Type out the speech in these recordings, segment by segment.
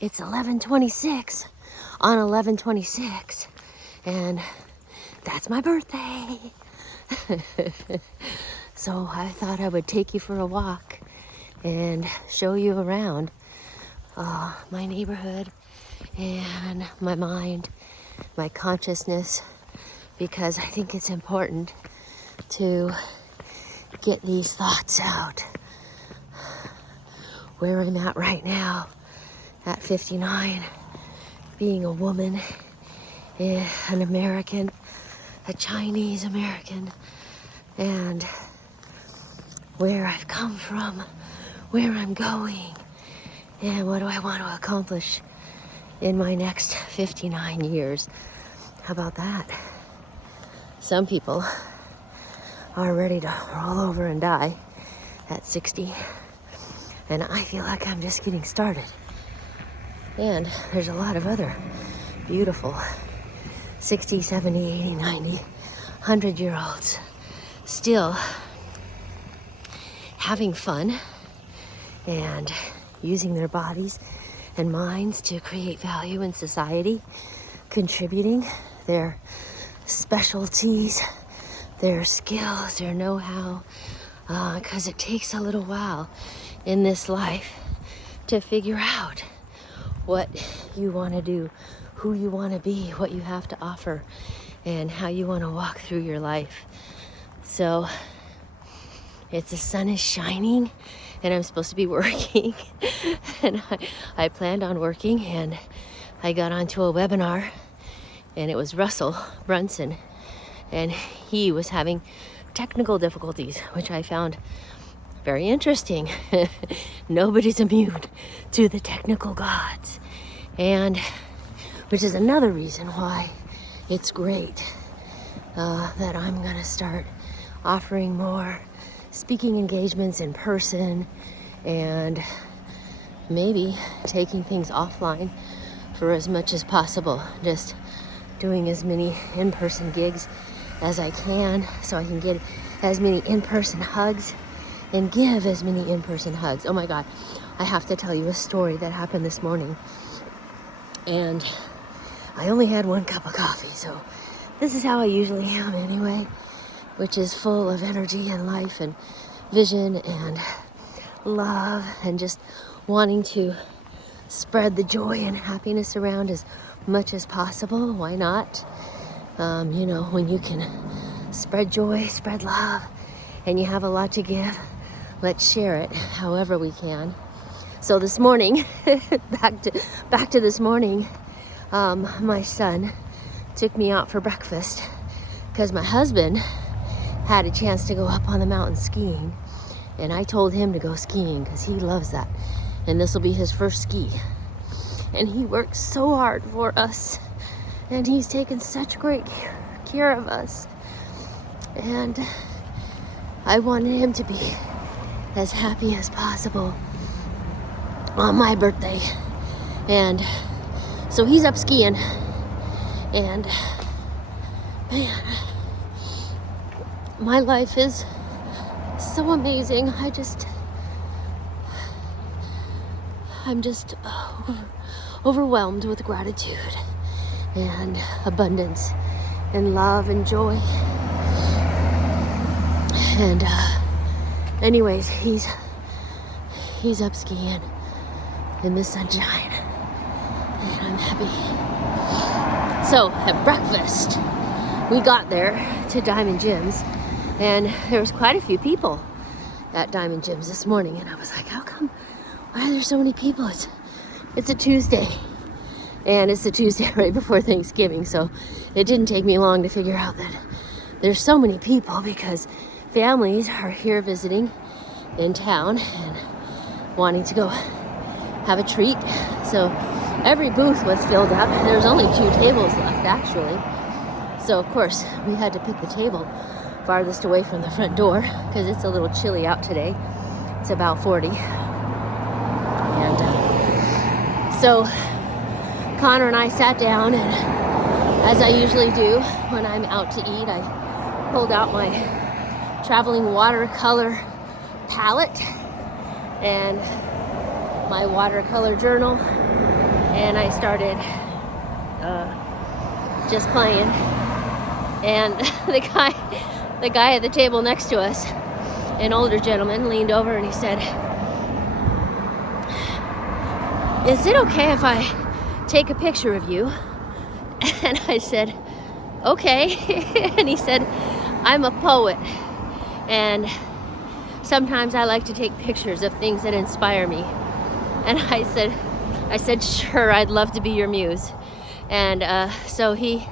It's 11:26 on 11/26, and that's my birthday. So I thought I would take you for a walk and show you around my neighborhood and my mind, my consciousness, because I think it's important to get these thoughts out. Where I'm at right now, at 59, being a woman, an American, a Chinese American, and where I've come from, where I'm going, and what do I want to accomplish in my next 59 years. How about that? Some people are ready to roll over and die at 60, and I feel like I'm just getting started. And there's a lot of other beautiful 60, 70, 80, 90, 100-year-olds still having fun and using their bodies and minds to create value in society, contributing their specialties, their skills, their know-how, because it takes a little while in this life to figure out what you want to do, who you want to be, what you have to offer, and how you want to walk through your life. So the sun is shining and I'm supposed to be working and I planned on working, and I got onto a webinar, and it was Russell Brunson, and he was having technical difficulties, which I found very interesting. Nobody's immune to the technical gods, and which is another reason why it's great that I'm gonna start offering more speaking engagements in person, and maybe taking things offline for as much as possible, just doing as many in-person gigs as I can so I can get as many in-person hugs and give as many in-person hugs. Oh my God, I have to tell you a story that happened this morning, and I only had one cup of coffee, so this is how I usually am anyway, which is full of energy and life and vision and love and just wanting to spread the joy and happiness around as much as possible. Why not? When you can spread joy, spread love, and you have a lot to give, let's share it however we can. So this morning, back to this morning, my son took me out for breakfast because my husband had a chance to go up on the mountain skiing, and I told him to go skiing because he loves that, and this will be his first ski, and he worked so hard for us, and he's taken such great care of us, and I wanted him to be as happy as possible on my birthday. And so he's up skiing, and man, my life is so amazing. I'm just overwhelmed with gratitude and abundance and love and joy. And anyways, he's up skiing in the sunshine, and I'm happy. So at breakfast, we got there to Diamond Jim's, and there was quite a few people at Diamond Jim's this morning, and I was like, how come? Why are there so many people? It's a Tuesday, and it's a Tuesday right before Thanksgiving, so it didn't take me long to figure out that there's so many people because families are here visiting in town and wanting to go have a treat. So every booth was filled up. There's only 2 tables left, actually. So of course we had to pick the table farthest away from the front door because it's a little chilly out today. It's about 40. And so Connor and I sat down, and as I usually do when I'm out to eat, I pulled out my traveling watercolor palette and my watercolor journal, and I started just playing. And the guy at the table next to us, an older gentleman, leaned over and he said, "Is it okay if I take a picture of you?" And I said, "Okay." And he said, "I'm a poet, and sometimes I like to take pictures of things that inspire me." And I said, "Sure, I'd love to be your muse." And so he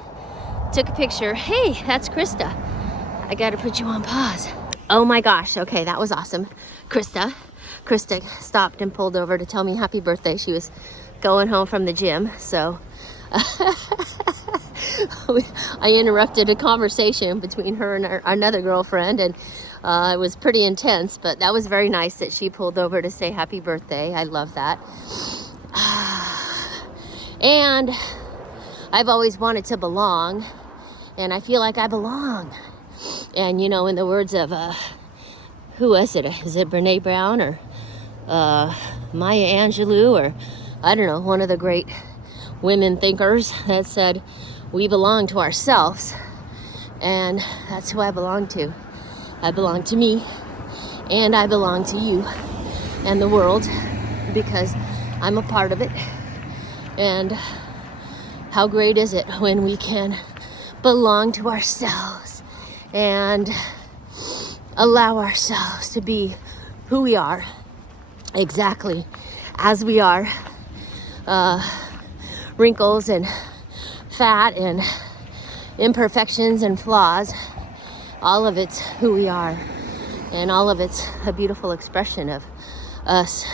took a picture. Hey, that's Krista. I gotta put you on pause. Oh my gosh, okay, that was awesome. Krista stopped and pulled over to tell me happy birthday. She was going home from the gym, so I interrupted a conversation between her and another girlfriend, and it was pretty intense, but that was very nice that she pulled over to say happy birthday. I love that. And I've always wanted to belong, and I feel like I belong. And you know, in the words of who was it? Is it Brene Brown or Maya Angelou, or I don't know, one of the great women thinkers that said we belong to ourselves, and that's who I belong to. I belong to me, and I belong to you and the world, because I'm a part of it. And how great is it when we can belong to ourselves and allow ourselves to be who we are, exactly as we are. Wrinkles and fat and imperfections and flaws, all of it's who we are, and all of it's a beautiful expression of us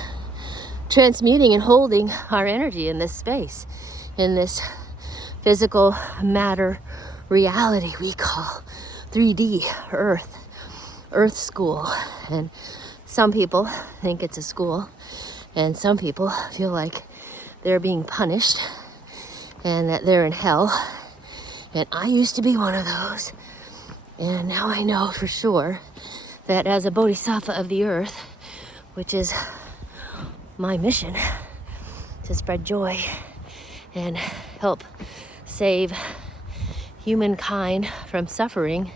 transmuting and holding our energy in this space, in this physical matter reality we call 3D Earth school. And some people think it's a school, and some people feel like they're being punished and that they're in hell. And I used to be one of those, and now I know for sure that as a bodhisattva of the earth, which is my mission, to spread joy and help save humankind from suffering,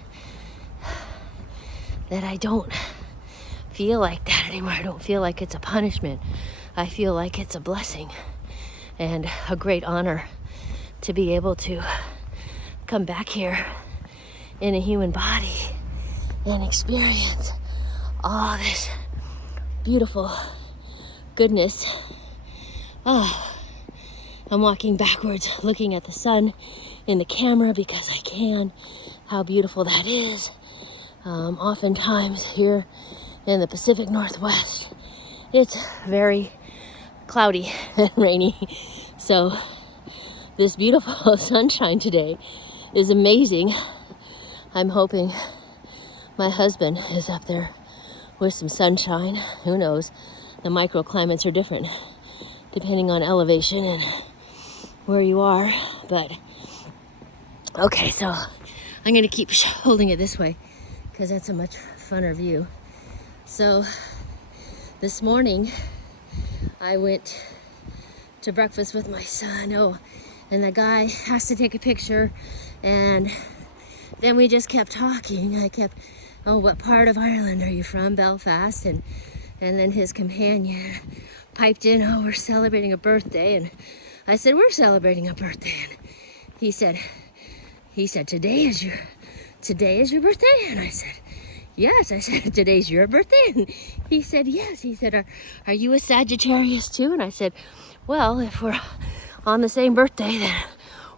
that I don't feel like that anymore. I don't feel like it's a punishment. I feel like it's a blessing and a great honor to be able to come back here in a human body and experience all this beautiful goodness. Oh, I'm walking backwards, looking at the sun in the camera because I can. How beautiful that is. Oftentimes here in the Pacific Northwest, it's very cloudy and rainy. So this beautiful sunshine today is amazing. I'm hoping my husband is up there with some sunshine. Who knows? The microclimates are different depending on elevation and where you are. But okay, so I'm gonna keep holding it this way because that's a much funner view. So this morning I went to breakfast with my son. And the guy has to take a picture, and then we just kept talking. I kept, what part of Ireland are you from? Belfast. And then his companion piped in, we're celebrating a birthday. And I said, we're celebrating a birthday. And he said, today is your birthday? And I said, yes. I said, today's your birthday? And he said, yes. He said, are you a Sagittarius too? And I said, well, if we're on the same birthday, then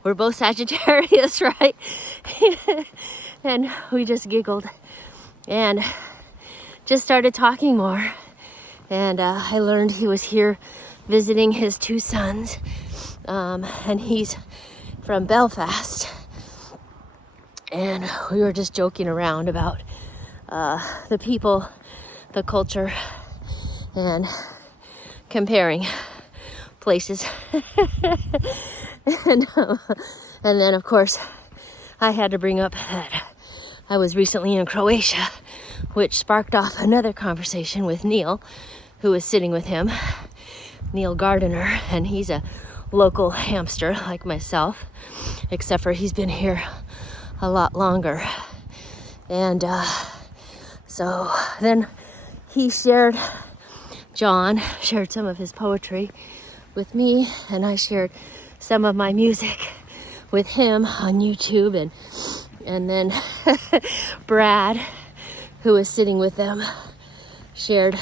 we're both Sagittarius, right? And we just giggled and just started talking more. And I learned he was here visiting his two sons, and he's from Belfast. And we were just joking around about the people, the culture, and comparing places. and then of course I had to bring up that I was recently in Croatia, which sparked off another conversation with Neil, who was sitting with him, Neil Gardiner, and he's a local hamster like myself, except for he's been here a lot longer. And so then John shared some of his poetry with me, and I shared some of my music with him on YouTube, and then Brad, who was sitting with them, shared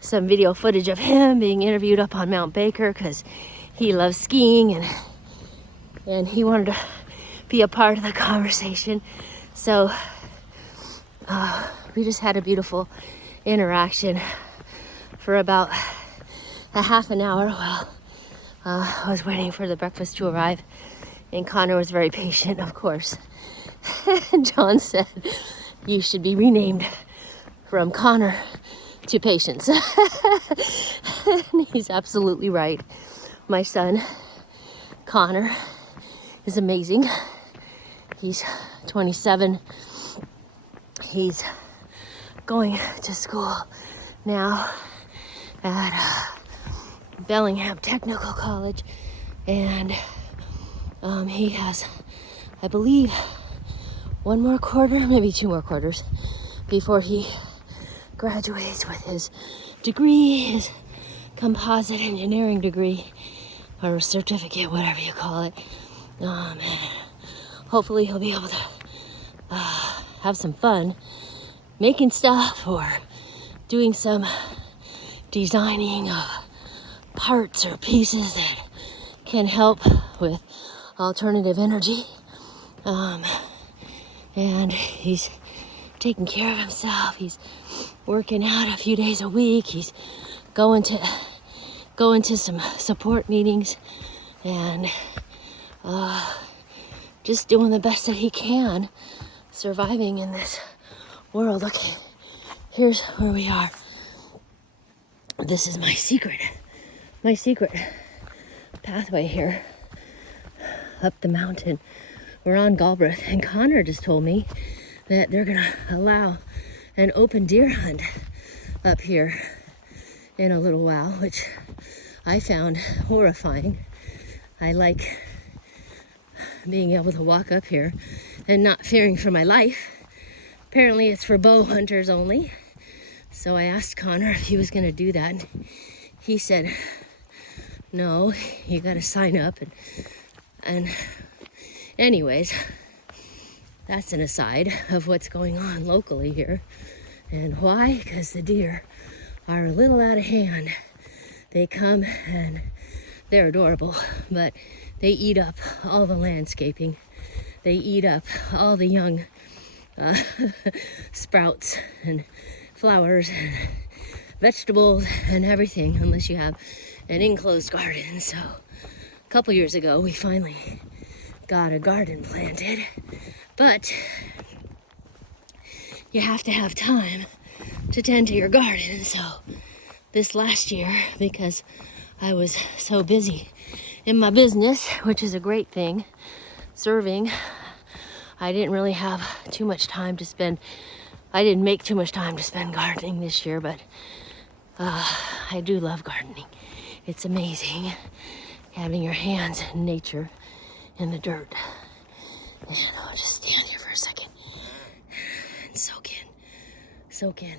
some video footage of him being interviewed up on Mount Baker because he loves skiing and he wanted to be a part of the conversation. So we just had a beautiful interaction for about a half an hour while I was waiting for the breakfast to arrive, and Connor was very patient, of course. John said, "You should be renamed from Connor to Patience." And he's absolutely right. My son, Connor, is amazing. He's 27. He's going to school now at Bellingham Technical College, and he has, I believe, one more quarter, maybe 2 more quarters before he graduates with his degree, his composite engineering degree, or a certificate, whatever you call it. Hopefully he'll be able to have some fun making stuff or doing some designing of parts or pieces that can help with alternative energy. And he's taking care of himself. He's working out a few days a week. He's going to some support meetings, and just doing the best that he can, surviving in this world. Look, here's where we are. This is my secret pathway here up the mountain. We're on Galbraith, and Connor just told me that they're gonna allow an open deer hunt up here in a little while, which I found horrifying. I like being able to walk up here and not fearing for my life. Apparently it's for bow hunters only. So I asked Connor if he was going to do that, and he said, no, you got to sign up. And anyways, that's an aside of what's going on locally here. And why? Because the deer are a little out of hand. They come and they're adorable, but they eat up all the landscaping. They eat up all the young sprouts and flowers and vegetables and everything, unless you have an enclosed garden. So a couple years ago, we finally got a garden planted, but you have to have time to tend to your garden. So this last year, because I was so busy in my business, which is a great thing, serving, I didn't really have too much time to spend. I didn't make too much time to spend gardening this year, but I do love gardening. It's amazing having your hands in nature, in the dirt. And I'll just stand here for a second and soak in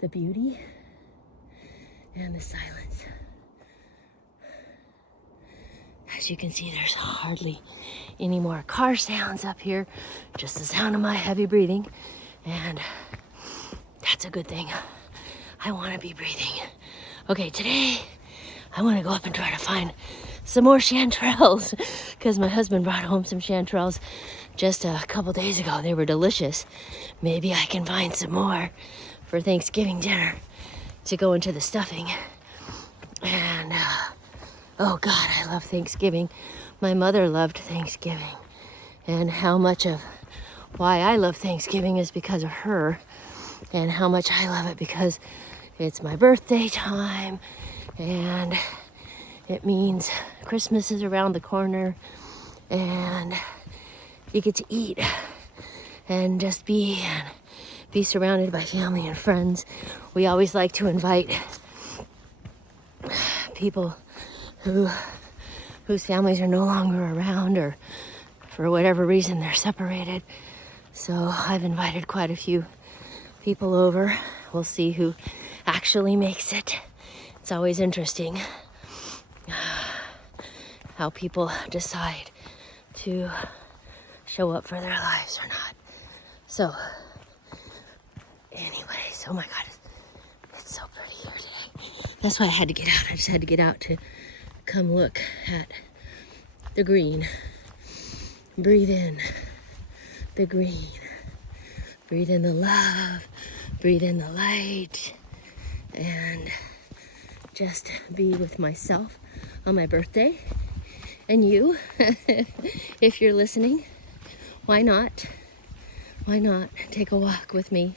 the beauty and the silence. As you can see, there's hardly any more car sounds up here, just the sound of my heavy breathing, and that's a good thing. I want to be breathing. Okay, today I want to go up and try to find some more chanterelles, because my husband brought home some chanterelles just a couple days ago. They were delicious. Maybe I can find some more for Thanksgiving dinner to go into the stuffing. And oh God, I love Thanksgiving. My mother loved Thanksgiving, and how much of why I love Thanksgiving is because of her, and how much I love it because it's my birthday time, and it means Christmas is around the corner, and you get to eat and just be surrounded by family and friends. We always like to invite people whose families are no longer around, or for whatever reason they're separated. So I've invited quite a few people over. We'll see who actually makes it. It's always interesting how people decide to show up for their lives or not. So anyways, oh my God, it's so pretty here today. That's why I had to get out. I just had to get out to come look at the green. Breathe in the green. Breathe in the love. Breathe in the light. And just be with myself on my birthday. And you, if you're listening, why not? Why not take a walk with me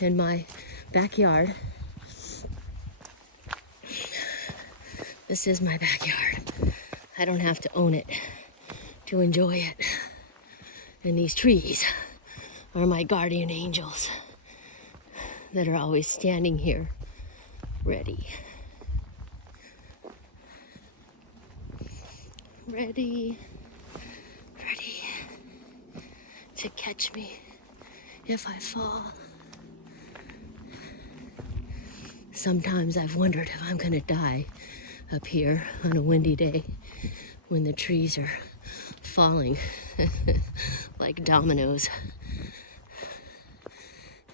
in my backyard? This is my backyard. I don't have to own it to enjoy it. And these trees are my guardian angels that are always standing here, ready. Ready to catch me if I fall. Sometimes I've wondered if I'm gonna die up here on a windy day when the trees are falling like dominoes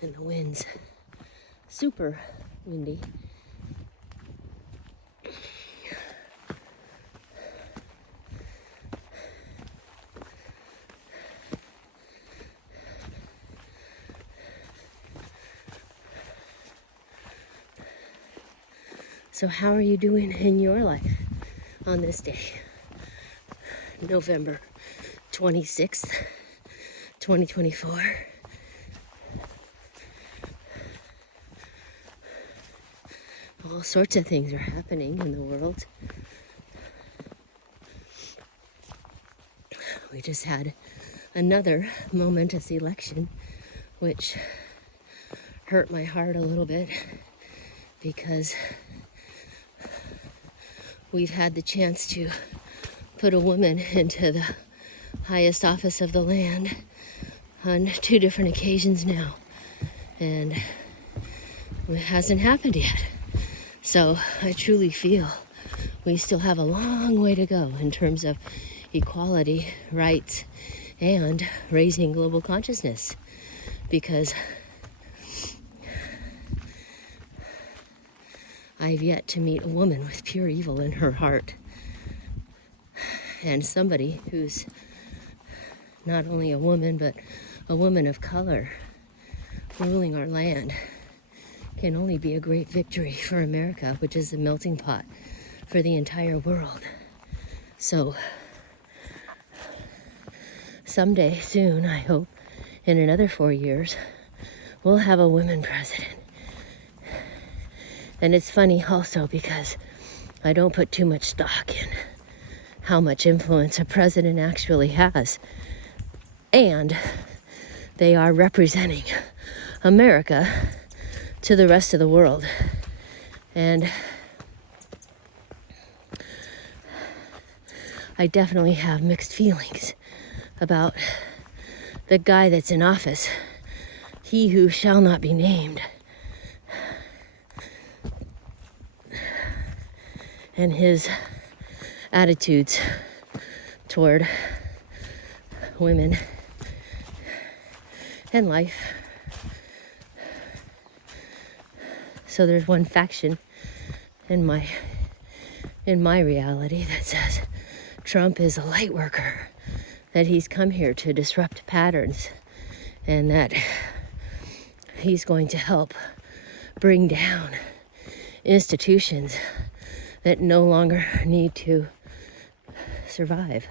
and the wind's super windy. So how are you doing in your life on this day, November 26th, 2024? All sorts of things are happening in the world. We just had another momentous election, which hurt my heart a little bit because we've had the chance to put a woman into the highest office of the land on 2 different occasions now, and it hasn't happened yet. So I truly feel we still have a long way to go in terms of equality, rights, and raising global consciousness, because I've yet to meet a woman with pure evil in her heart, and somebody who's not only a woman but a woman of color ruling our land can only be a great victory for America, which is the melting pot for the entire world. So someday soon, I hope, in another 4 years, we'll have a woman president. And it's funny also because I don't put too much stock in how much influence a president actually has. And they are representing America to the rest of the world. And I definitely have mixed feelings about the guy that's in office, he who shall not be named, and his attitudes toward women and life. So there's one faction in my reality that says Trump is a light worker, that he's come here to disrupt patterns, and that he's going to help bring down institutions that no longer need to survive.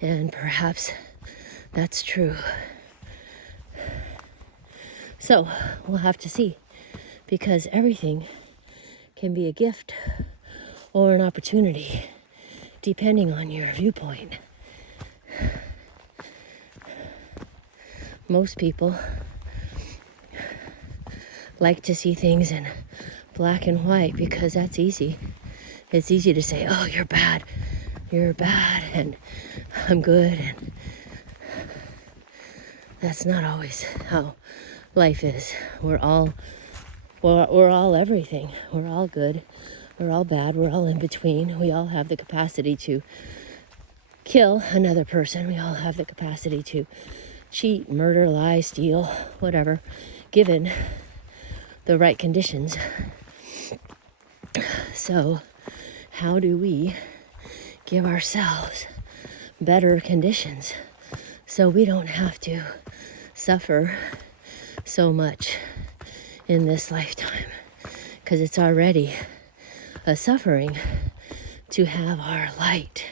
And perhaps that's true. So we'll have to see, because everything can be a gift or an opportunity depending on your viewpoint. Most people like to see things in black and white, because that's easy. It's easy to say, oh, you're bad, and I'm good, and that's not always how life is. We're all everything. We're all good, we're all bad, we're all in between. We all have the capacity to kill another person. We all have the capacity to cheat, murder, lie, steal, whatever, given the right conditions. So how do we give ourselves better conditions so we don't have to suffer so much in this lifetime? Because it's already a suffering to have our light,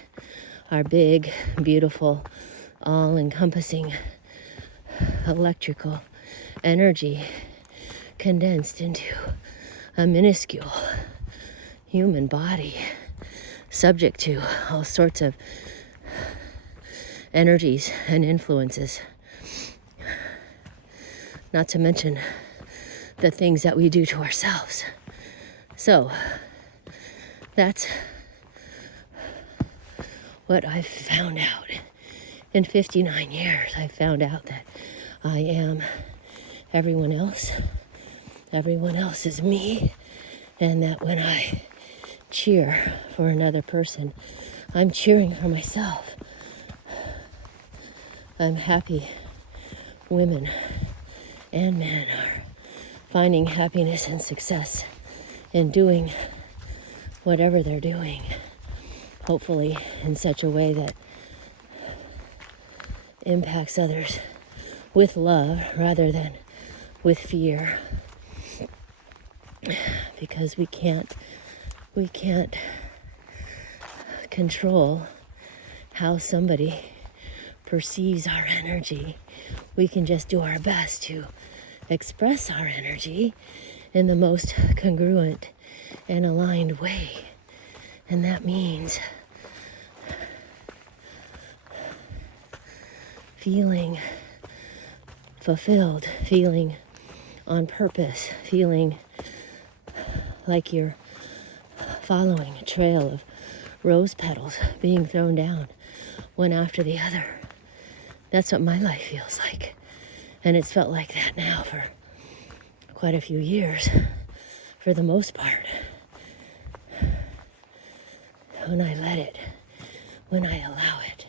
our big, beautiful, all-encompassing electrical energy condensed into a minuscule human body, subject to all sorts of energies and influences. Not to mention the things that we do to ourselves. So that's what I've found out. In 59 years, I found out that I am everyone else. Everyone else is me. And that when I cheer for another person, I'm cheering for myself. I'm happy women and men are finding happiness and success in doing whatever they're doing, hopefully in such a way that impacts others with love rather than with fear, because we can't control how somebody perceives our energy. We can just do our best to express our energy in the most congruent and aligned way, and that means feeling fulfilled, feeling on purpose, feeling like you're following a trail of rose petals being thrown down one after the other. That's what my life feels like. And it's felt like that now for quite a few years, for the most part. When I let it, when I allow it.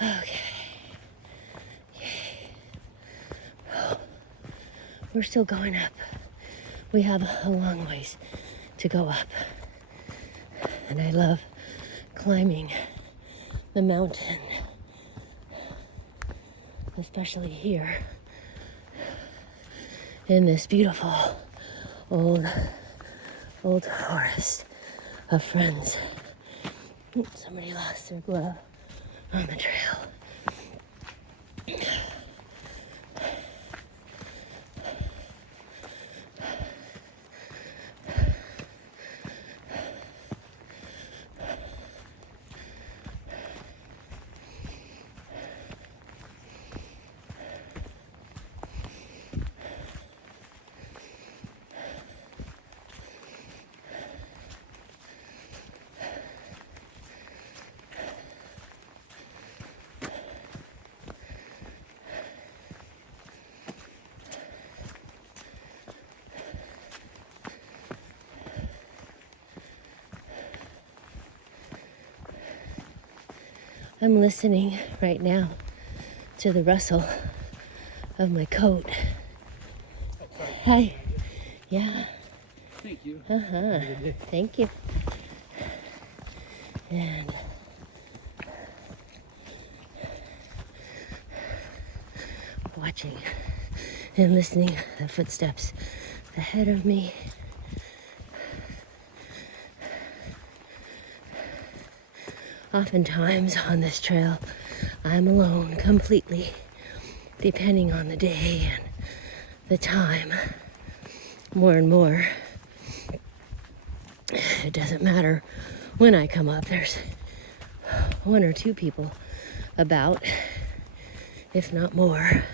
Okay. Yay. We're still going up. We have a long ways to go up. And I love climbing the mountain, especially here in this beautiful old forest of friends. Somebody lost their glove on the trail. I'm listening right now to the rustle of my coat. Hi. Yeah. Thank you. Thank you. And watching and listening to the footsteps ahead of me. Oftentimes on this trail, I'm alone completely, depending on the day and the time. More and more, it doesn't matter when I come up, there's one or two people about, if not more.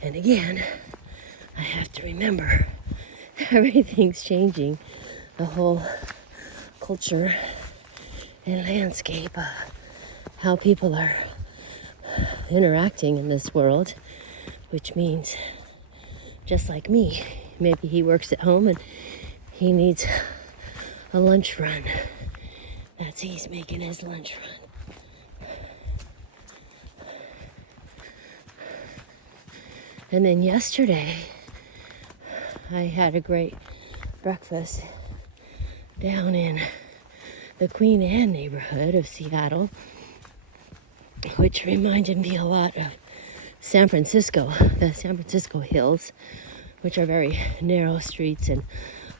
And again, I have to remember everything's changing. The whole culture and landscape of how people are interacting in this world, which means just like me, maybe he works at home and he needs a lunch run. He's making his lunch run. And then yesterday, I had a great breakfast down in the Queen Anne neighborhood of Seattle, which reminded me a lot of San Francisco, the San Francisco hills, which are very narrow streets and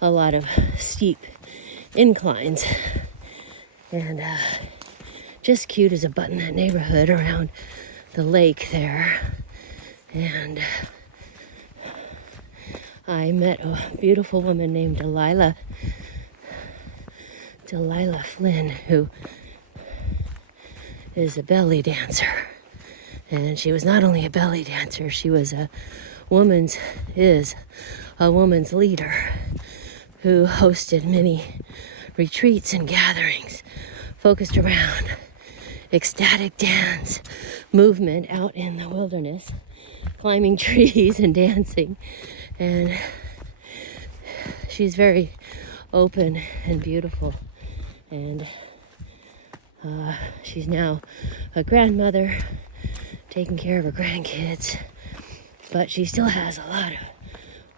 a lot of steep inclines. And just cute as a button, that neighborhood around the lake there. And I met a beautiful woman named Delilah Flynn, who is a belly dancer. And she was not only a belly dancer, she was a woman's leader who hosted many retreats and gatherings focused around ecstatic dance movement out in the wilderness, climbing trees and dancing. And she's very open and beautiful. And she's now a grandmother, taking care of her grandkids. But she still has a lot of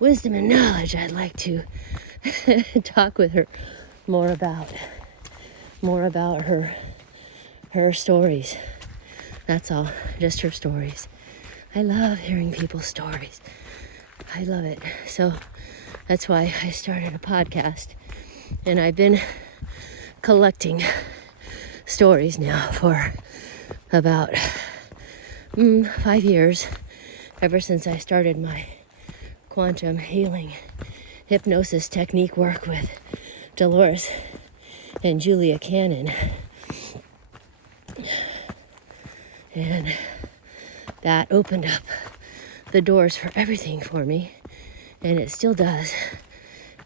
wisdom and knowledge I'd like to talk with her more about her stories. That's all, just her stories. I love hearing people's stories. I love it. So that's why I started a podcast. And I've been collecting stories now for about 5 years, ever since I started my quantum healing hypnosis technique work with Dolores and Julia Cannon. And that opened up the doors for everything for me, and it still does.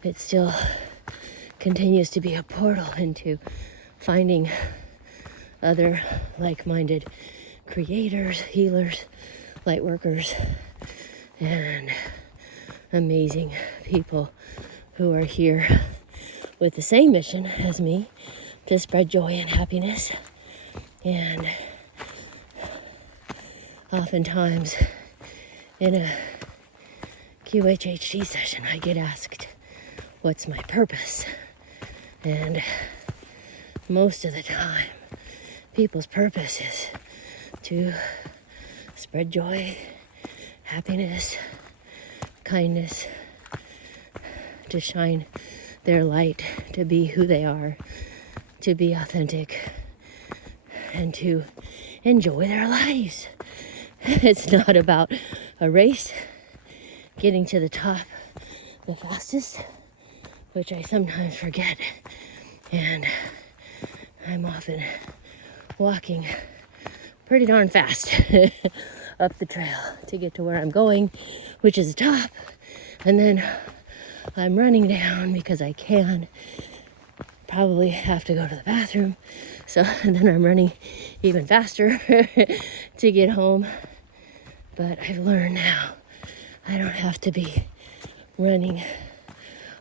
It still continues to be a portal into finding other like-minded creators, healers, light workers, and amazing people who are here with the same mission as me, to spread joy and happiness. And oftentimes in a QHHT session, I get asked, what's my purpose? And most of the time, people's purpose is to spread joy, happiness, kindness, to shine their light, to be who they are, to be authentic, and to enjoy their lives. It's not about a race, getting to the top the fastest, which I sometimes forget. And I'm often walking pretty darn fast up the trail to get to where I'm going, which is the top. And then I'm running down because I can. Probably have to go to the bathroom. So and then I'm running even faster to get home. But I've learned now I don't have to be running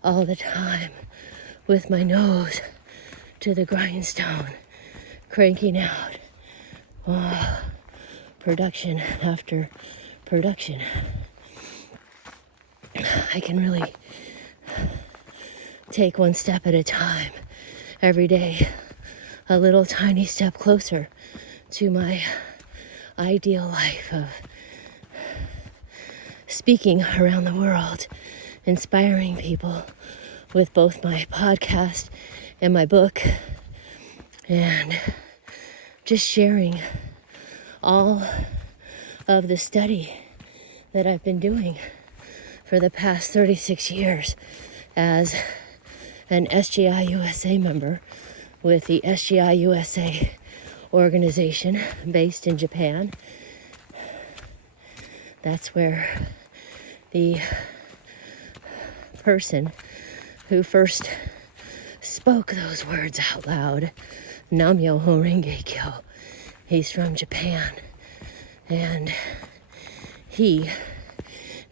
all the time with my nose to the grindstone, cranking out production after production. I can really take one step at a time every day, a little tiny step closer to my ideal life of speaking around the world, inspiring people with both my podcast and my book, and just sharing all of the study that I've been doing for the past 36 years as an SGI USA member with the SGI USA organization based in Japan. That's where the person who first spoke those words out loud, Nam-myoho Renge Kyo, he's from Japan. And he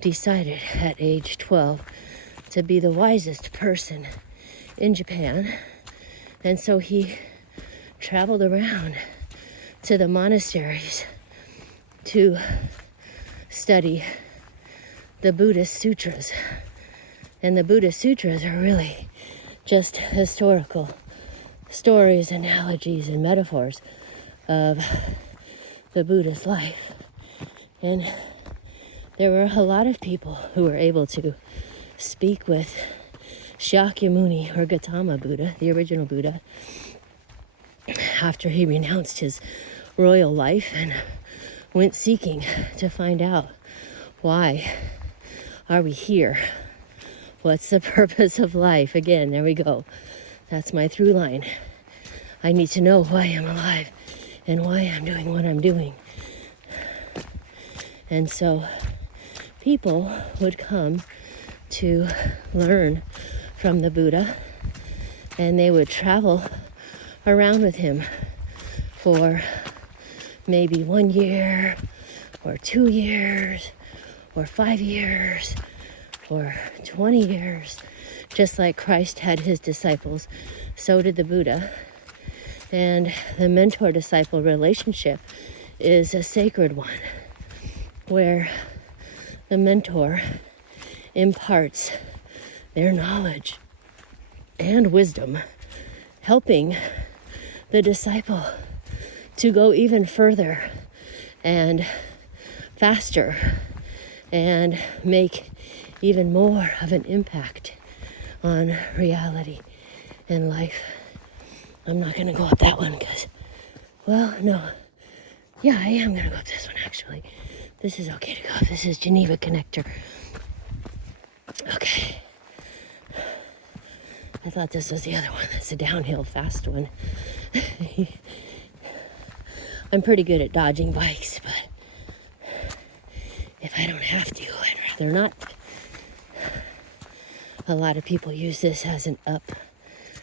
decided at age 12 to be the wisest person in Japan. And so he traveled around to the monasteries to study the Buddhist sutras. And the Buddhist sutras are really just historical stories, analogies, and metaphors of the Buddhist life. And there were a lot of people who were able to speak with Shakyamuni or Gautama Buddha, the original Buddha, after he renounced his royal life and went seeking to find out, why are we here? What's the purpose of life? Again, there we go. That's my through line. I need to know why I'm alive and why I'm doing what I'm doing. And so people would come to learn from the Buddha, and they would travel around with him for maybe 1 year or 2 years or 5 years or 20 years. Just like Christ had his disciples, so did the Buddha. And the mentor-disciple relationship is a sacred one, where the mentor imparts their knowledge and wisdom, helping the disciple to go even further and faster and make even more of an impact on reality and life. I'm not going to go up that one because, well, no. Yeah, I am going to go up this one, actually. This is okay to go up. This is Geneva Connector. Okay. I thought this was the other one. That's the downhill fast one. I'm pretty good at dodging bikes, but if I don't have to, I'd rather not. A lot of people use this as an up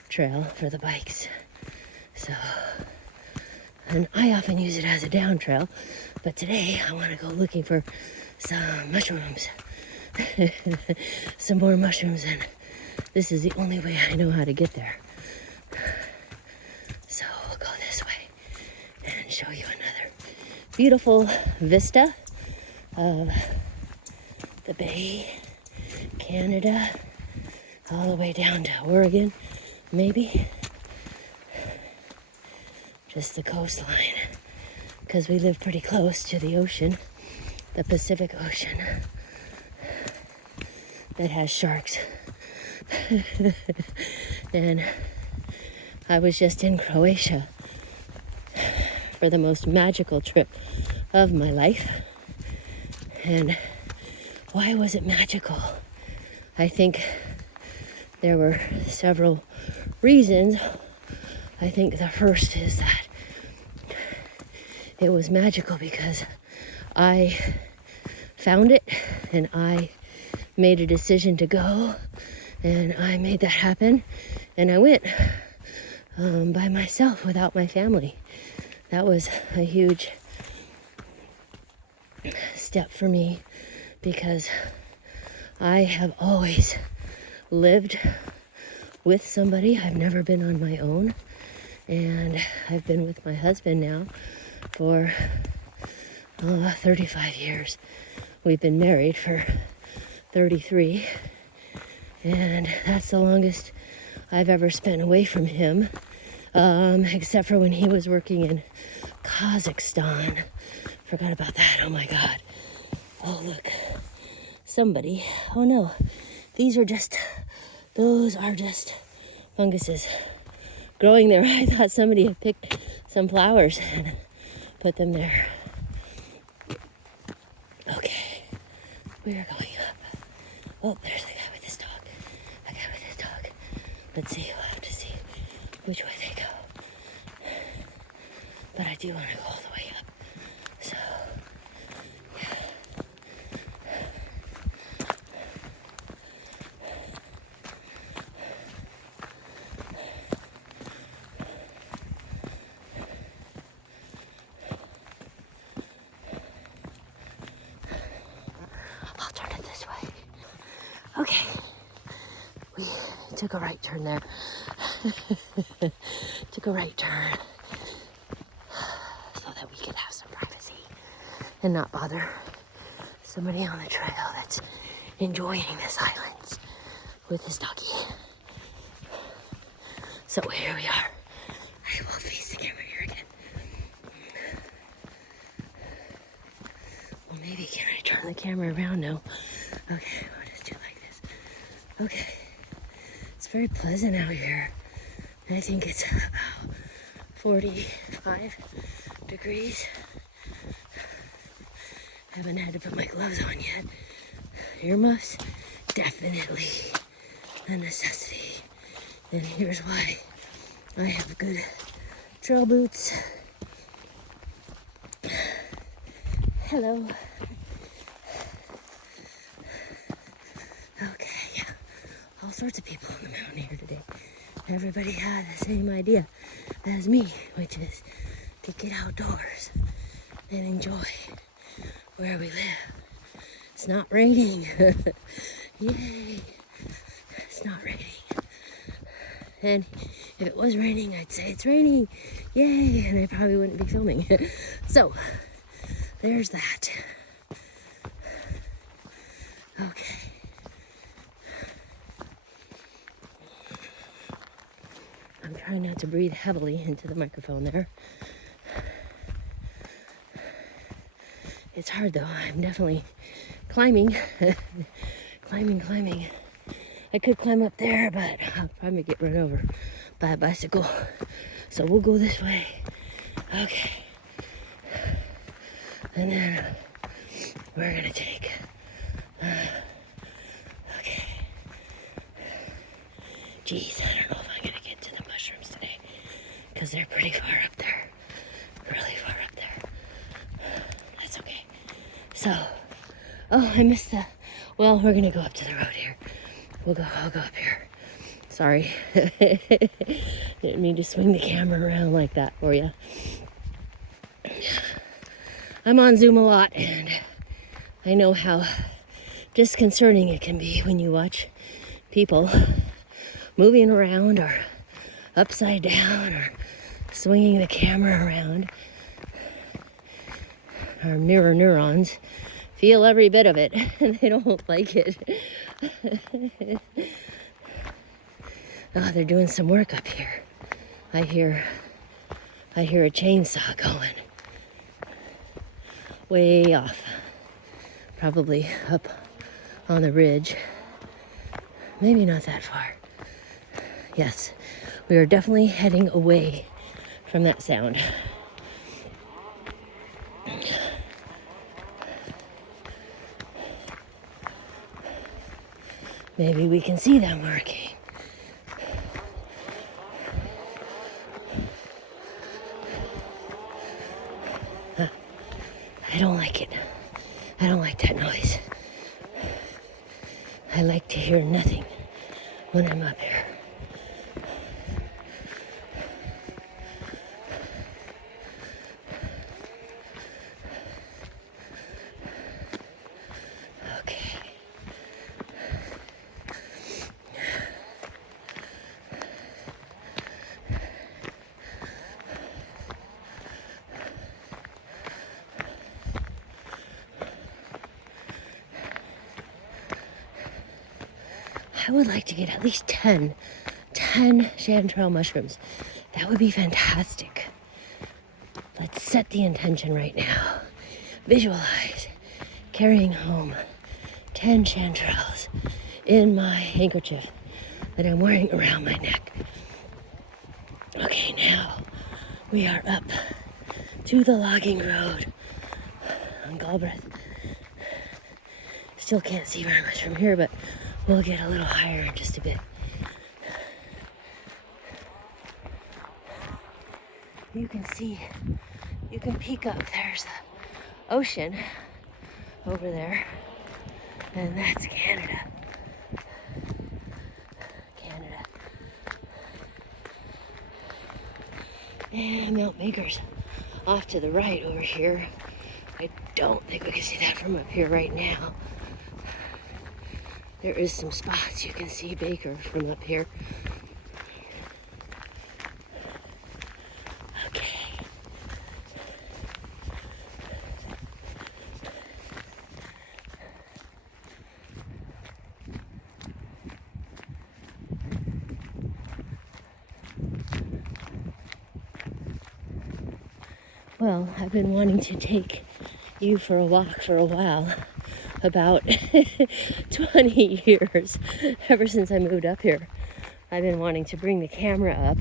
trail for the bikes. So, and I often use it as a down trail, but today I want to go looking for some mushrooms. Some more mushrooms, and this is the only way I know how to get there. So we'll go this way and show you another beautiful vista of the Bay, Canada, all the way down to Oregon, maybe. Just the coastline, because we live pretty close to the ocean, the Pacific Ocean, that has sharks. And I was just in Croatia for the most magical trip of my life. And why was it magical? I think there were several reasons. I think the first is that it was magical because I found it and I made a decision to go, and I made that happen, and I went by myself without my family. That was a huge step for me because I have always lived with somebody. I've never been on my own, and I've been with my husband now for 35 years. We've been married for 33, and that's the longest I've ever spent away from him, except for when he was working in Kazakhstan. Forgot about that. Oh my God. Oh look, somebody. Oh no, those are just funguses growing there. I thought somebody had picked some flowers and put them there. Okay, we are going up. Oh, there's a guy with his dog. A guy with his dog. Let's see, we'll have to see which way they go. But I do want to go all the way up. So, yeah. I'll turn it this way. Okay. We took a right turn there. Took a right turn so that we could have some privacy and not bother somebody on the trail that's enjoying the silence with his doggy. So here we are. I will face the camera here again. Well, maybe can I turn the camera around now? Okay, we'll just do like this. Okay. It's very pleasant out here. I think it's about 45 degrees. Haven't had to put my gloves on yet. Earmuffs, definitely a necessity. And here's why. I have good trail boots. Hello. Okay, yeah. All sorts of people on the mountain here today. Everybody had the same idea as me, which is to get outdoors and enjoy where we live. It's not raining. Yay. It's not raining. And if it was raining, I'd say it's raining. Yay. And I probably wouldn't be filming. So, there's that. Okay. I'm trying not to breathe heavily into the microphone there. It's hard though. I'm definitely climbing. climbing. I could climb up there, but I'll probably get run over by a bicycle. So we'll go this way. Okay. And then we're gonna take. Okay. Geez, I don't know if I'm gonna get to the mushrooms today because they're pretty far up there. Really far up there. That's okay. So, oh, I missed the. Well, we're gonna go up to the road here. I'll go up here. Sorry. Didn't mean to swing the camera around like that for you. I'm on Zoom a lot, and I know how disconcerting it can be when you watch people moving around or upside down or swinging the camera around. Our mirror neurons feel every bit of it, and they don't like it. Oh, they're doing some work up here. I hear a chainsaw going way off, probably up on the ridge. Maybe not that far. Yes, we are definitely heading away from that sound. Maybe we can see them working. I don't like it. I don't like that noise. I like to hear nothing when I'm up here. Okay. I would like to get at least 10 chanterelle mushrooms. That would be fantastic. Let's set the intention right now. Visualize carrying home 10 chanterelles in my handkerchief that I'm wearing around my neck. Okay, now we are up to the logging road on Galbraith. Still can't see very much from here, but we'll get a little higher in just a bit. You can see, you can peek up. There's the ocean over there, and that's Canada. Canada. And Mount Baker's off to the right over here. I don't think we can see that from up here right now. There is some spots you can see Baker from up here. Okay. Well, I've been wanting to take you for a walk for a while. About 20 years, ever since I moved up here. I've been wanting to bring the camera up,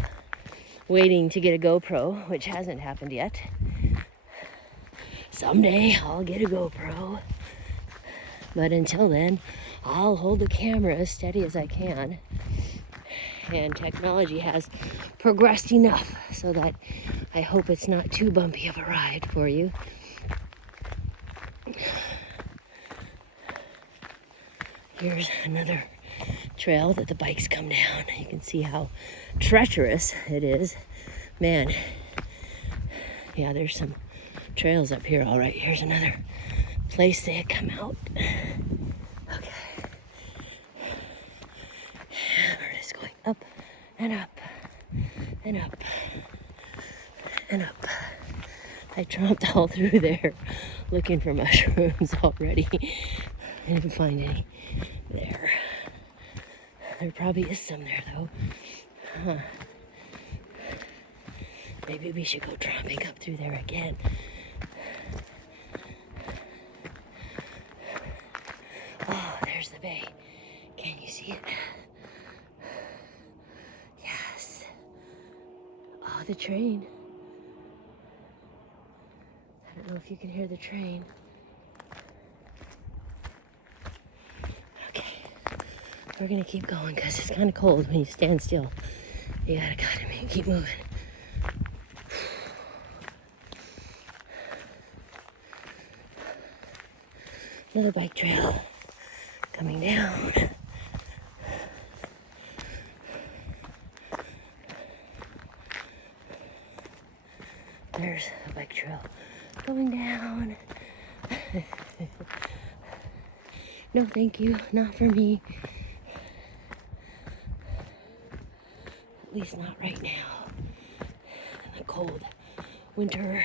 waiting to get a GoPro, which hasn't happened yet. Someday I'll get a GoPro, but until then, I'll hold the camera as steady as I can. And technology has progressed enough so that I hope it's not too bumpy of a ride for you. Here's another trail that the bikes come down. You can see how treacherous it is. Man, yeah, there's some trails up here. All right, here's another place they had come out. Okay. And we're just going up and up and up and up. I tromped all through there looking for mushrooms already. I didn't find any there. There probably is some there though. Huh. Maybe we should go tromping up through there again. Oh, there's the bay. Can you see it? Yes. Oh, the train. I don't know if you can hear the train. Okay. We're gonna keep going because it's kind of cold when you stand still. You gotta keep moving. Another bike trail coming down. There's a bike trail going down. No, thank you, not for me. At least not right now. In the cold winter.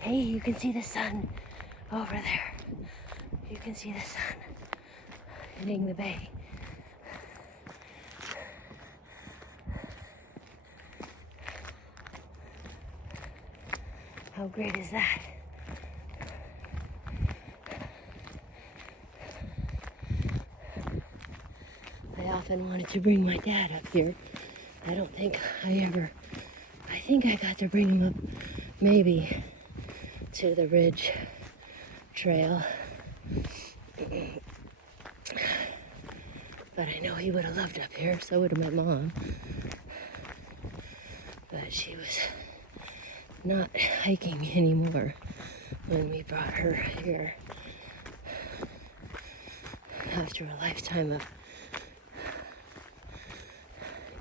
Hey, you can see the sun over there. You can see the sun hitting the bay. How great is that? I often wanted to bring my dad up here. I don't think I think I got to bring him up maybe to the Ridge Trail. But I know he would have loved up here, so would have my mom. But she was not hiking anymore when we brought her here. After a lifetime of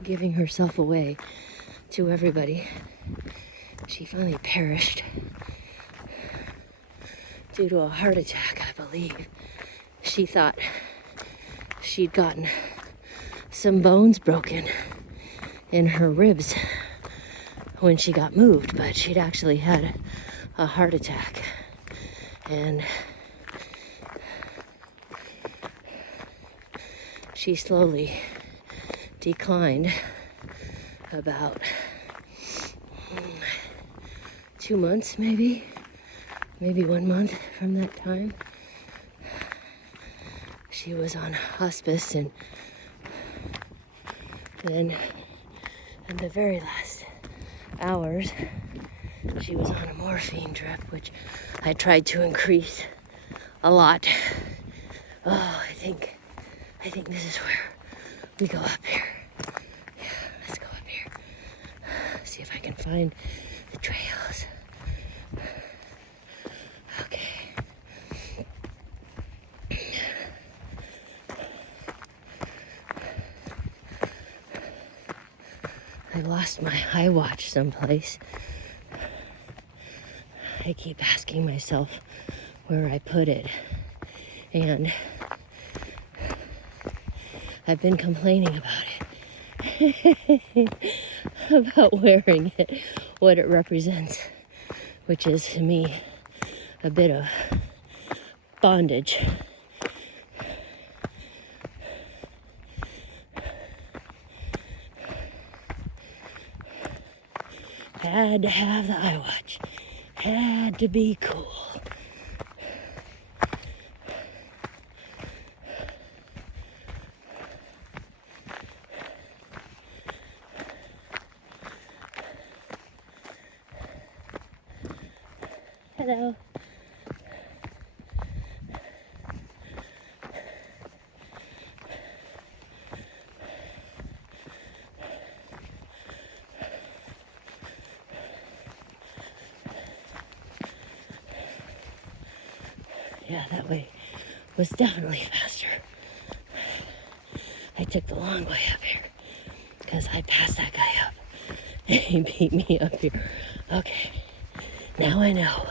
giving herself away to everybody, she finally perished due to a heart attack, I believe. She thought she'd gotten some bones broken in her ribs when she got moved, but she'd actually had a heart attack. And she slowly declined about 2 months, maybe 1 month from that time. She was on hospice, and then in the very last hours, she was on a morphine drip, which I tried to increase a lot. Oh, I think this is where we go up here. Yeah, let's go up here. See if I can find the trails. Okay. I lost my iWatch someplace. I keep asking myself where I put it. And I've been complaining about it. About wearing it, what it represents, which is to me a bit of bondage. Had to have the iWatch. Had to be cool. Hello. Yeah, that way was definitely faster. I took the long way up here because I passed that guy up. He beat me up here. Okay, now I know.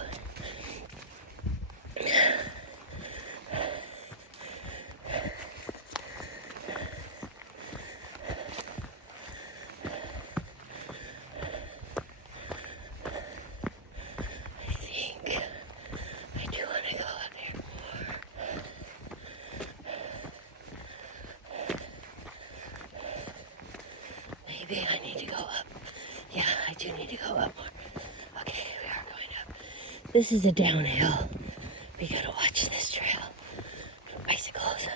Maybe I need to go up. Yeah, I do need to go up more. Okay, we are going up. This is a downhill. We gotta watch this trail for bicycles.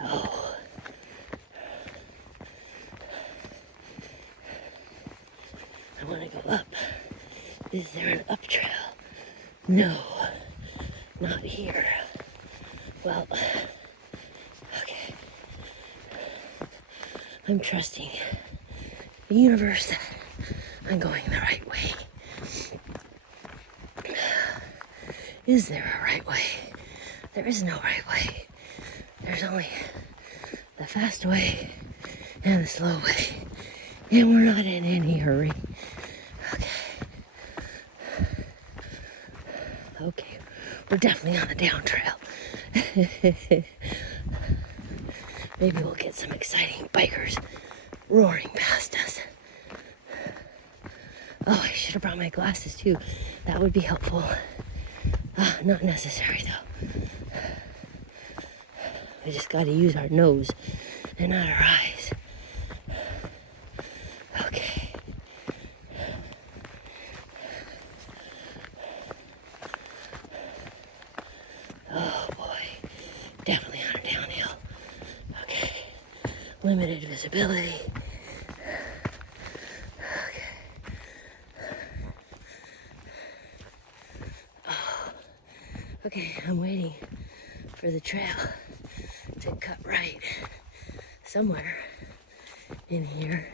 Oh. I want to go up. Is there an up trail? No, not here. Well, okay. I'm trusting the universe that I'm going the right way. Is there a right way? There is no right way. There's only the fast way and the slow way. And we're not in any hurry. Okay, we're definitely on the down trail. Maybe we'll get some exciting bikers roaring past us. Oh, I should have brought my glasses too. That would be helpful. Not necessary though. We just got to use our nose and not our eyes. Okay. Oh boy, definitely on a downhill. Okay, limited visibility. Okay. Oh. Okay, I'm waiting for the trail to cut right somewhere in here.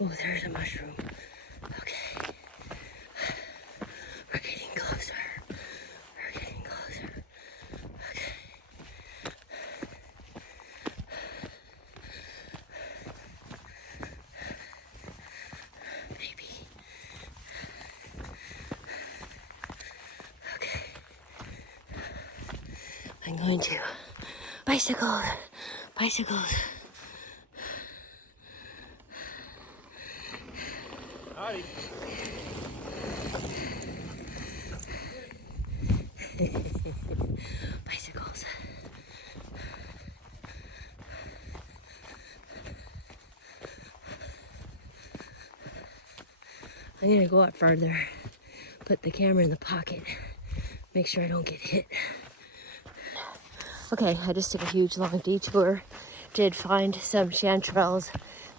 Oh, there's a mushroom. Okay. We're getting closer. We're I'm going to bicycle, bicycles. Howdy. Bicycles. I'm gonna go up further, put the camera in the pocket, make sure I don't get hit. Okay, I just took a huge long detour. Did find some chanterelles.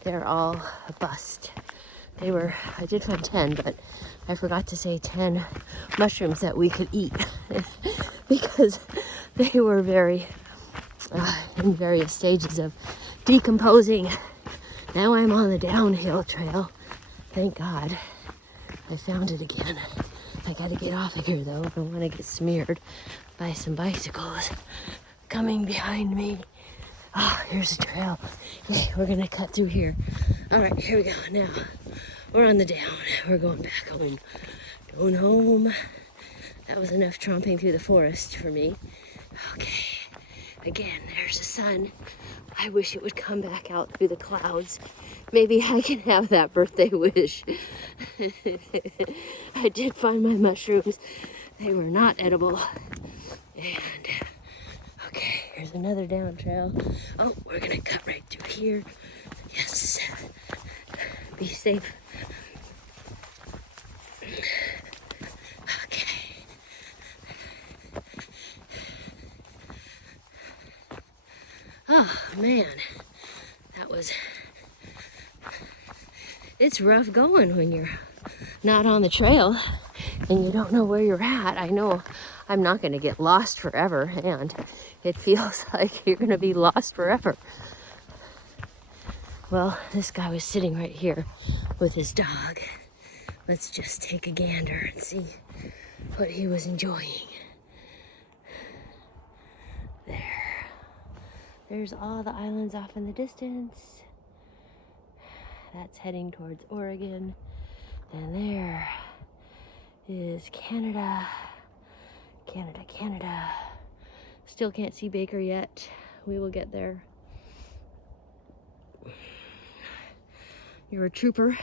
They're all a bust. I did find 10, but I forgot to say 10 mushrooms that we could eat because they were in various stages of decomposing. Now I'm on the downhill trail. Thank God. I found it again. I gotta get off of here though. I don't want to get smeared by some bicycles coming behind me. Oh, here's the trail. Okay, we're gonna cut through here. All right, here we go. Now we're on the down. We're going back home. Going home. That was enough tromping through the forest for me. Okay, again, there's the sun. I wish it would come back out through the clouds. Maybe I can have that birthday wish. I did find my mushrooms. They were not edible. And, okay, here's another down trail. Oh, we're gonna cut right through here. Yes. Be safe. Okay. Oh, man. It's rough going when you're not on the trail and you don't know where you're at. I know I'm not going to get lost forever, and it feels like you're going to be lost forever. Well, this guy was sitting right here with his dog. Let's just take a gander and see what he was enjoying. There's all the islands off in the distance. That's heading towards Oregon. And there is Canada. Canada. Still can't see Baker yet. We will get there. You're a trooper,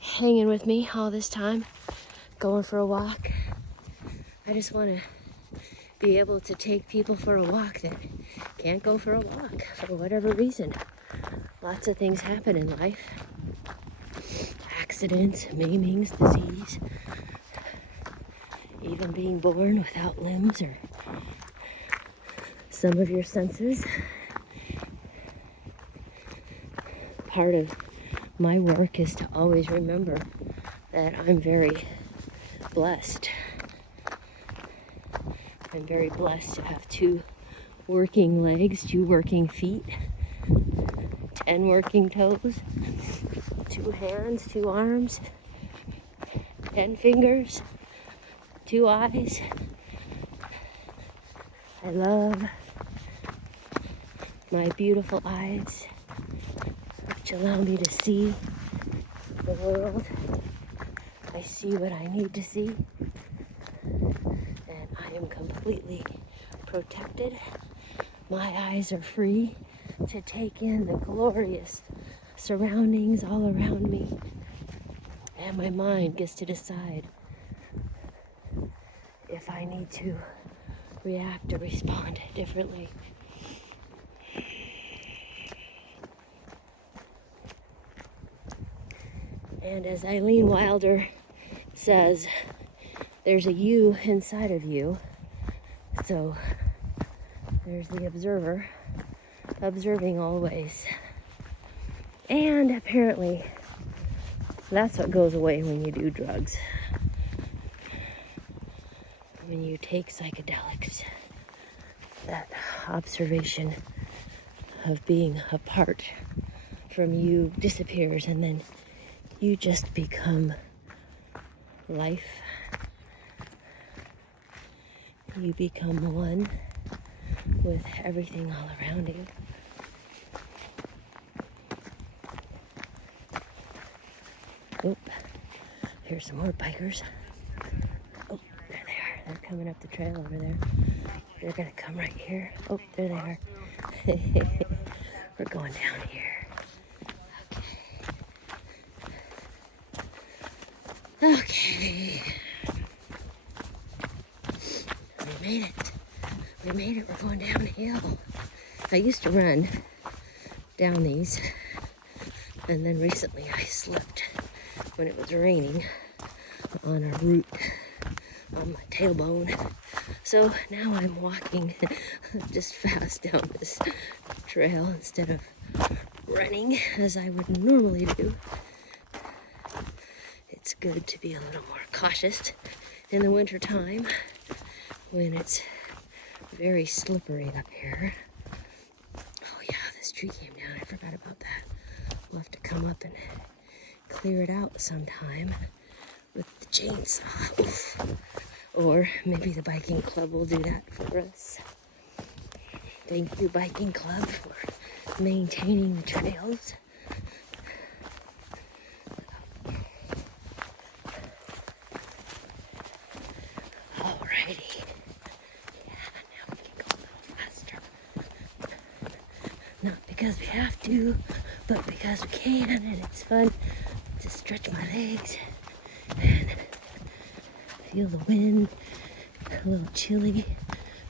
hanging with me all this time, going for a walk. I just want to be able to take people for a walk that can't go for a walk for whatever reason. Lots of things happen in life. Accidents, maimings, disease, even being born without limbs or some of your senses. Part of my work is to always remember that I'm very blessed. I'm very blessed to have 2 working legs, 2 working feet, 10 working toes, 2 hands, 2 arms, 10 fingers, 2 eyes. I love my beautiful eyes, which allow me to see the world. I see what I need to see, and I am completely protected. My eyes are free to take in the glorious surroundings all around me, and my mind gets to decide if I need to react or respond differently. And as Eileen Wilder says, there's a you inside of you. So there's the observer, observing always. And apparently that's what goes away when you do drugs. When you take psychedelics, that observation of being apart from you disappears, and then you just become life. You become one with everything all around you. Oop, here's some more bikers. Oh, there they are. They're coming up the trail over there. They're gonna come right here. Oh, there they are. We're going down here. Okay. We made it. We made it. We're going downhill. I used to run down these, and then recently I slipped when it was raining on a root on my tailbone. So now I'm walking just fast down this trail instead of running as I would normally do. It's good to be a little more cautious in the winter time when it's very slippery up here. Oh yeah, this tree came down. I forgot about that. We'll have to come up and clear it out sometime with the chainsaw. Oof. Or maybe the biking club will do that for us. Thank you, biking club, for maintaining the trails. Alrighty. Yeah, now we can go a little faster. Not because we have to, but because we can, and it's fun to stretch my legs and feel the wind, a little chilly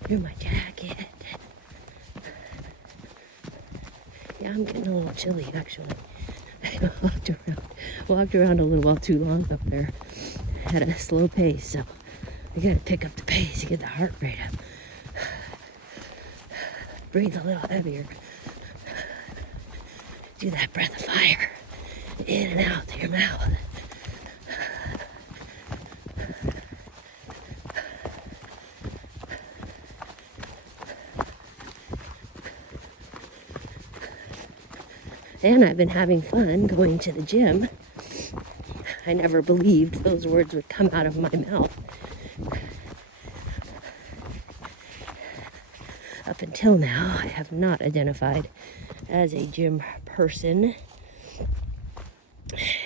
through my jacket. Yeah, I'm getting a little chilly actually. I walked around a little while too long up there at a slow pace, so I gotta pick up the pace to get the heart rate up. Breathe a little heavier. Do that breath of fire in and out through your mouth. And I've been having fun going to the gym. I never believed those words would come out of my mouth. Up until now, I have not identified as a gym person.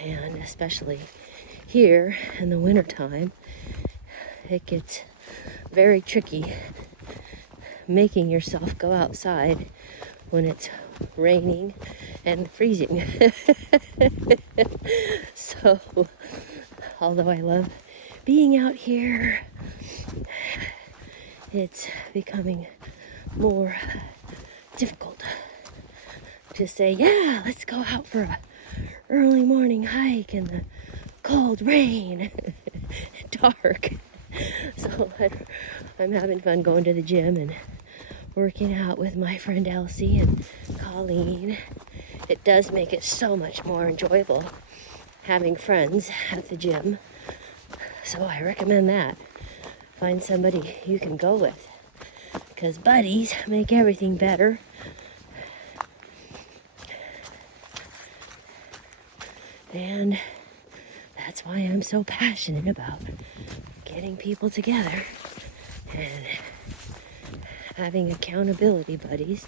And especially here in the wintertime, it gets very tricky making yourself go outside when it's raining and freezing. So, although I love being out here, it's becoming more difficult to say, yeah, let's go out for a early morning hike in the cold rain, dark. So I'm having fun going to the gym and working out with my friend Elsie and Colleen. It does make it so much more enjoyable having friends at the gym. So I recommend that. Find somebody you can go with, because buddies make everything better. And that's why I'm so passionate about getting people together and having accountability buddies.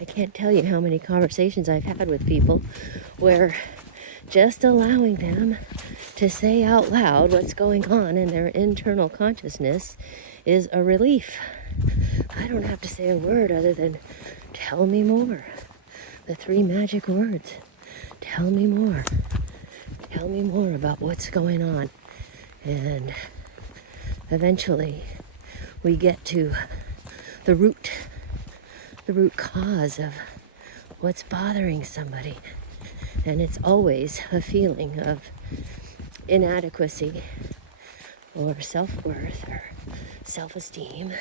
I can't tell you how many conversations I've had with people where just allowing them to say out loud what's going on in their internal consciousness is a relief. I don't have to say a word other than tell me more. The 3 magic words. Tell me more. Tell me more about what's going on. And eventually we get to the root cause of what's bothering somebody. And it's always a feeling of inadequacy or self-worth or self-esteem. Here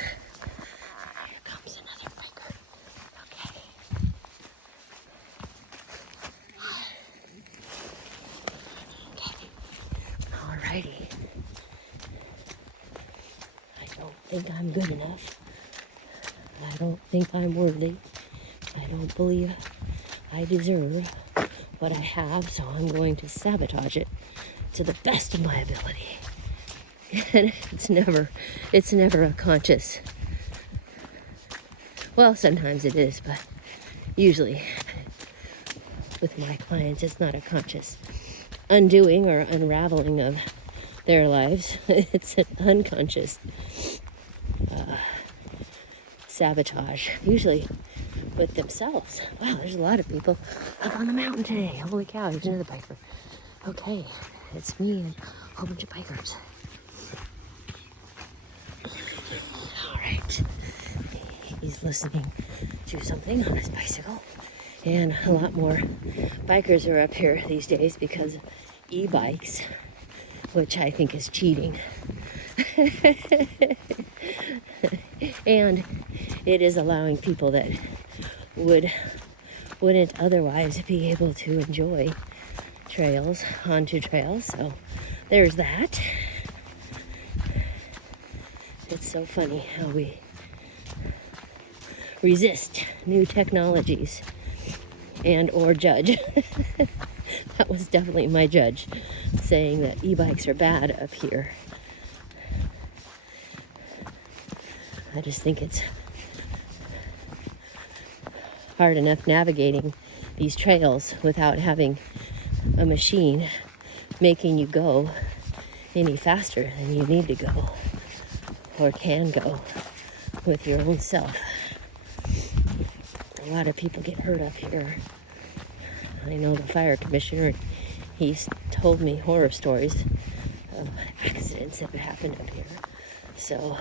comes another biker. Okay. Alrighty. I don't think I'm good enough. I don't think I'm worthy. I don't believe I deserve what I have, so I'm going to sabotage it to the best of my ability. And it's never a conscious. Well, sometimes it is, but usually with my clients, it's not a conscious undoing or unraveling of their lives. It's an unconscious sabotage, usually with themselves. Wow, there's a lot of people up on the mountain today. Holy cow, here's another biker. Okay, it's me and a whole bunch of bikers. All right, he's listening to something on his bicycle. And a lot more bikers are up here these days because of e-bikes, which I think is cheating. And it is allowing people that wouldn't otherwise be able to enjoy trails onto trails. So there's that. It's so funny how we resist new technologies and or judge. That was definitely my judge, saying that e-bikes are bad up here. I just think it's hard enough navigating these trails without having a machine making you go any faster than you need to go or can go with your own self. A lot of people get hurt up here. I know the fire commissioner, he's told me horror stories of accidents that have happened up here. So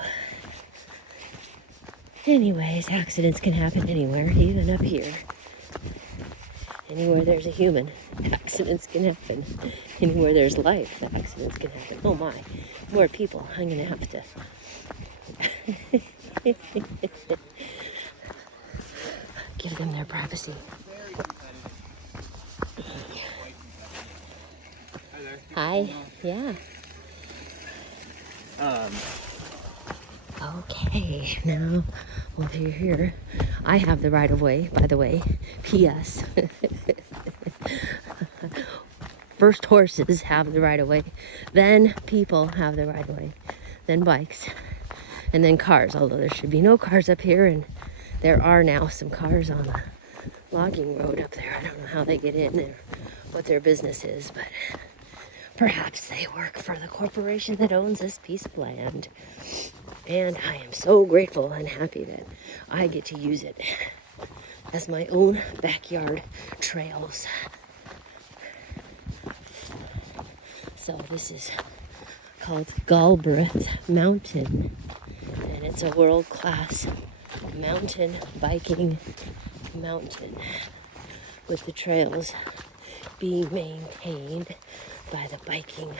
anyways, accidents can happen anywhere, even up here. Anywhere there's a human, accidents can happen. Anywhere there's life, accidents can happen. Oh my, more people. I'm gonna have to give them their privacy. Hi. Yeah. Okay, now over here, I have the right of way, by the way. P.S. First horses have the right of way, then people have the right of way, then bikes, and then cars, although there should be no cars up here, and there are now some cars on the logging road up there. I don't know how they get in there, what their business is, but perhaps they work for the corporation that owns this piece of land. And I am so grateful and happy that I get to use it as my own backyard trails. So this is called Galbraith Mountain, and it's a world-class mountain biking mountain with the trails being maintained by the biking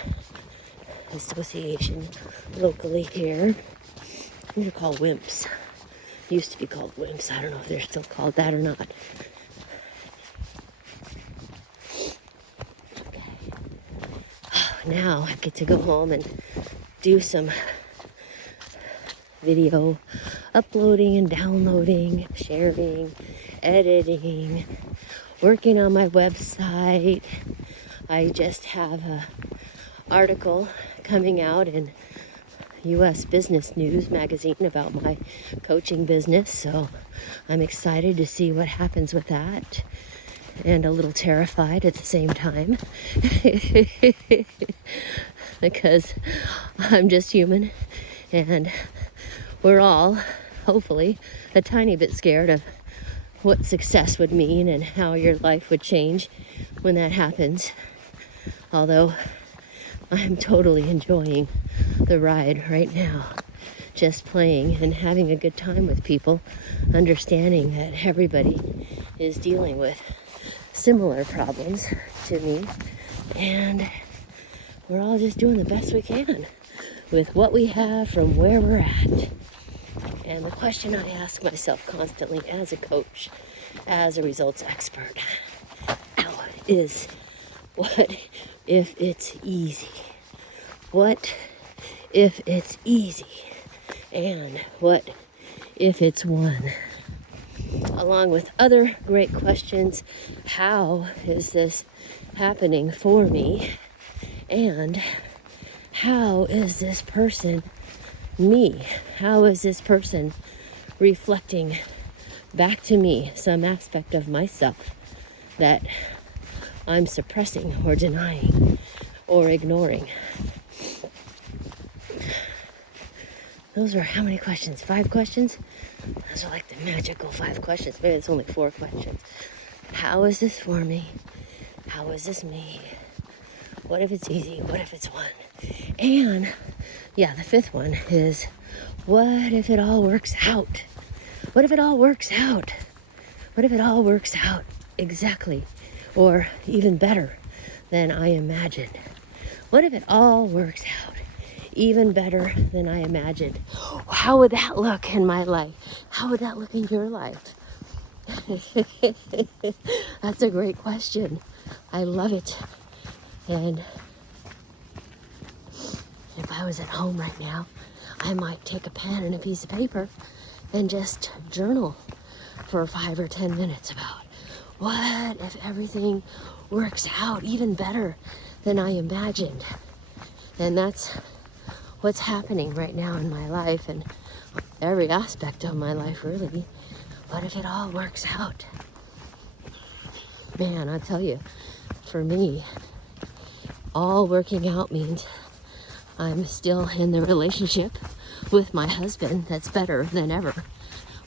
association locally here. They're called WIMPs. Used to be called WIMPs. I don't know if they're still called that or not. Okay. Now I get to go home and do some video uploading and downloading, sharing, editing, working on my website. I just have an article coming out in U.S. Business News magazine about my coaching business, so I'm excited to see what happens with that, and a little terrified at the same time because I'm just human, and we're all hopefully a tiny bit scared of what success would mean and how your life would change when that happens. Although I'm totally enjoying the ride right now, just playing and having a good time with people, understanding that everybody is dealing with similar problems to me, and we're all just doing the best we can with what we have from where we're at. And the question I ask myself constantly as a coach, as a results expert, is what if it's easy? What if it's easy? And what if it's one? Along with other great questions, how is this happening for me? And how is this person me? How is this person reflecting back to me some aspect of myself that I'm suppressing or denying or ignoring? Those are how many questions? 5 questions? Those are like the magical 5 questions. Maybe it's only 4 questions. How is this for me? How is this me? What if it's easy? What if it's one? And yeah, the 5th one is, what if it all works out? What if it all works out? What if it all works out exactly, or even better than I imagined? What if it all works out even better than I imagined? How would that look in my life? How would that look in your life? That's a great question. I love it. And if I was at home right now, I might take a pen and a piece of paper and just journal for 5 or 10 minutes about what if everything works out even better than I imagined. And that's what's happening right now in my life and every aspect of my life, really. What if it all works out? Man, I tell you, for me, all working out means I'm still in the relationship with my husband that's better than ever.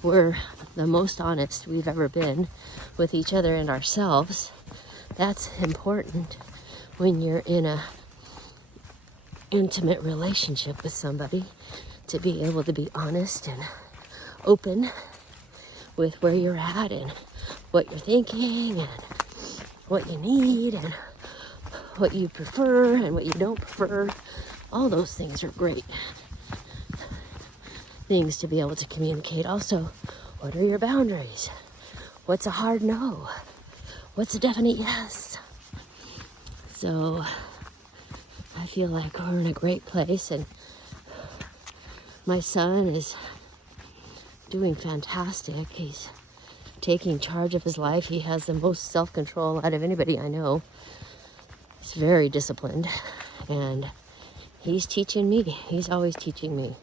We're the most honest we've ever been with each other and ourselves. That's important when you're in a intimate relationship with somebody, to be able to be honest and open with where you're at and what you're thinking and what you need and what you prefer and what you don't prefer. All those things are great things to be able to communicate. Also, what are your boundaries? What's a hard no? What's a definite yes? So I feel like we're in a great place, and my son is doing fantastic. He's taking charge of his life. He has the most self-control out of anybody I know. He's very disciplined, and he's teaching me. He's always teaching me,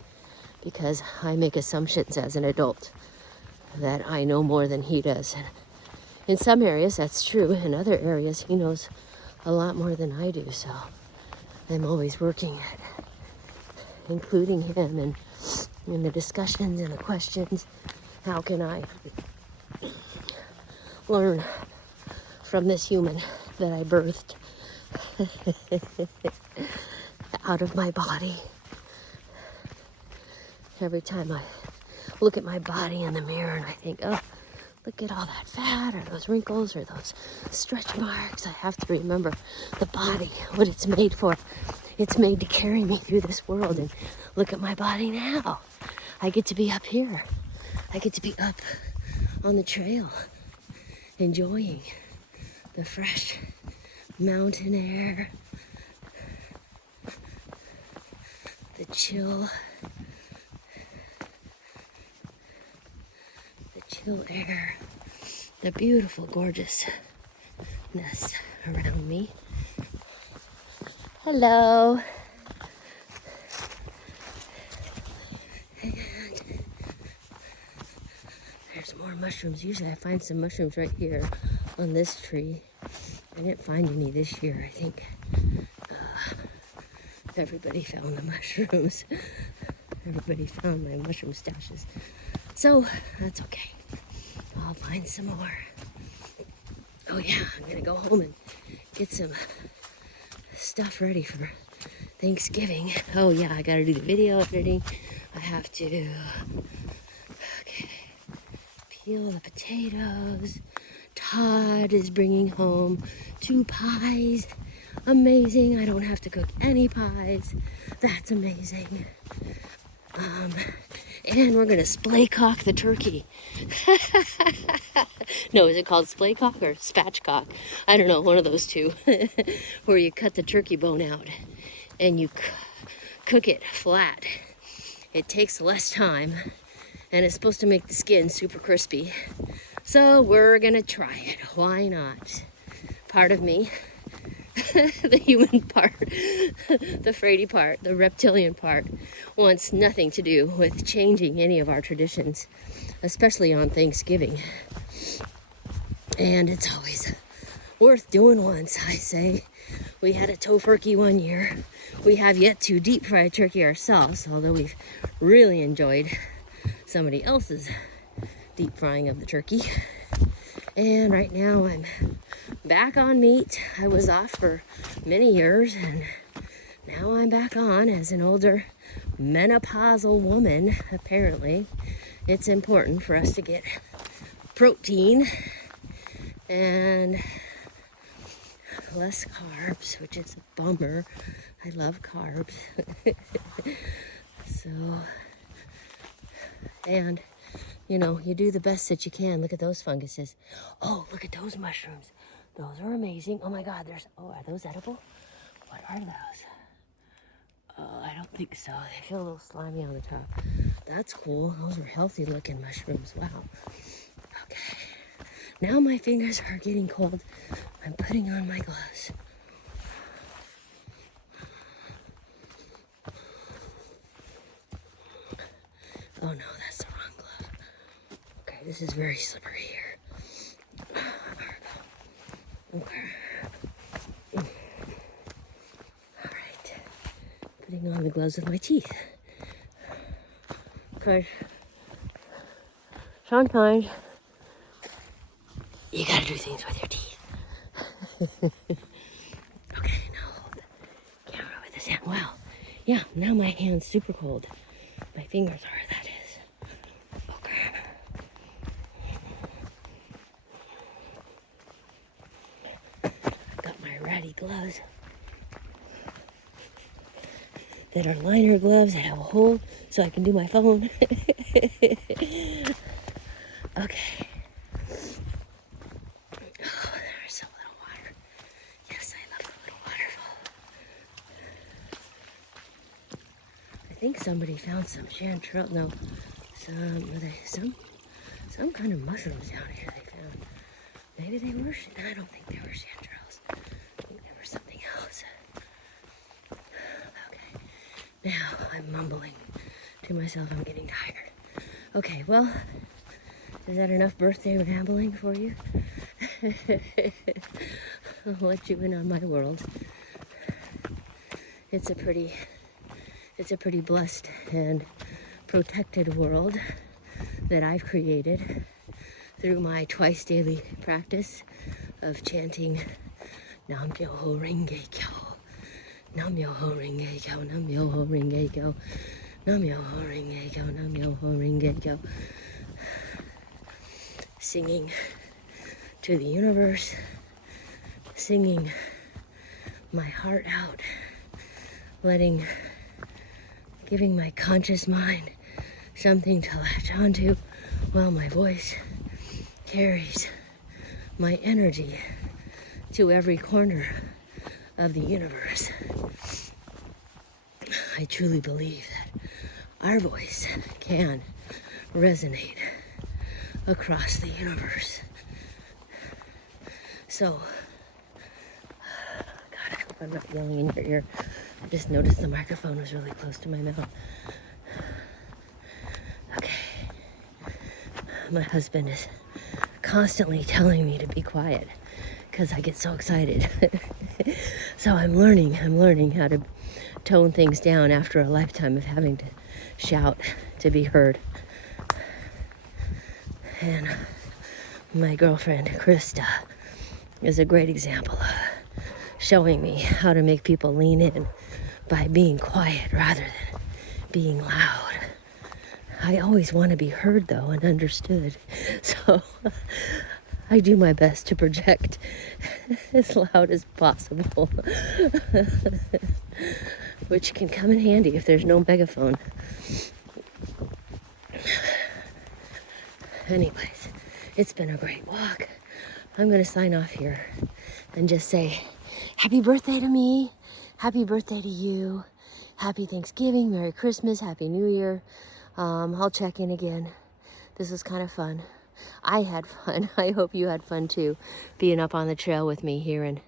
because I make assumptions as an adult that I know more than he does. And in some areas that's true. In other areas he knows a lot more than I do. So I'm always working at including him and in the discussions and the questions. How can I learn from this human that I birthed out of my body? Every time I look at my body in the mirror and I think, oh, look at all that fat or those wrinkles or those stretch marks, I have to remember the body, what it's made for. It's made to carry me through this world. And look at my body now. I get to be up here. I get to be up on the trail, enjoying the fresh mountain air, the chill air, the beautiful gorgeousness around me. Hello. And there's more mushrooms. Usually I find some mushrooms right here on this tree. I didn't find any this year. I think everybody found the mushrooms. Everybody found my mushroom stashes. So that's okay. I'll find some more. Oh yeah, I'm gonna go home and get some stuff ready for Thanksgiving. Oh yeah, I gotta do the video editing. I have to peel the potatoes. Todd is bringing home 2 pies. Amazing. I don't have to cook any pies. That's amazing. And we're gonna splaycock the turkey. No, is it called splaycock or spatchcock? I don't know, one of those two. Where you cut the turkey bone out and you cook it flat. It takes less time and it's supposed to make the skin super crispy. So we're gonna try it. Why not? Part of me, the human part, the Frady part, the reptilian part, wants nothing to do with changing any of our traditions, especially on Thanksgiving. And it's always worth doing once, I say. We had a tofurkey one year. We have yet to deep fry turkey ourselves, although we've really enjoyed somebody else's deep frying of the turkey. And right now I'm back on meat. I was off for many years, and now I'm back on as an older menopausal woman. Apparently, it's important for us to get protein and less carbs, which is a bummer. I love carbs. So, and you know, you do the best that you can. Look at those funguses. Oh, look at those mushrooms. Those are amazing. Oh my God, are those edible? What are those? Oh, I don't think so. They feel a little slimy on the top. That's cool. Those are healthy looking mushrooms. Wow. Okay. Now my fingers are getting cold. I'm putting on my gloves. Oh no, that's the wrong glove. Okay, this is very slippery here. Okay. All right. Putting on the gloves with my teeth. Because sometimes you gotta do things with your teeth. Okay, now hold the camera with this hand. Wow. Yeah, now my hand's super cold. My fingers are, that is. Okay. I've got my ratty gloves that are liner gloves that have a hole so I can do my phone. Okay. Oh, there's a little water. Yes, I love the little waterfall. I think somebody found some chanterelle. No, some kind of mushrooms down here they found. Maybe they were. I don't think they were chanterelles. I think they were something else. Okay. Now I'm mumbling to myself. I'm getting tired. Okay. Well, is that enough birthday rambling for you? I'll let you in on my world. It's a pretty blessed and protected world that I've created through my twice daily practice of chanting Nam Myoho Renge Kyo, Nam Myoho Renge Kyo, Nam Myoho Renge Kyo, Nam Myoho Renge Kyo, Nam Myoho Renge Kyo. Singing to the universe, singing my heart out, giving my conscious mind something to latch onto while my voice carries my energy to every corner of the universe. I truly believe that our voice can resonate across the universe. So, God, I hope I'm not yelling in your ear. I just noticed the microphone was really close to my mouth. Okay. My husband is constantly telling me to be quiet because I get so excited. So I'm learning how to tone things down after a lifetime of having to shout to be heard. And my girlfriend, Krista, is a great example of showing me how to make people lean in by being quiet rather than being loud. I always want to be heard, though, and understood. So I do my best to project as loud as possible, which can come in handy if there's no megaphone. Anyways, it's been a great walk. I'm going to sign off here and just say, happy birthday to me. Happy birthday to you. Happy Thanksgiving. Merry Christmas. Happy New Year. I'll check in again. This was kind of fun. I had fun. I hope you had fun too, being up on the trail with me here in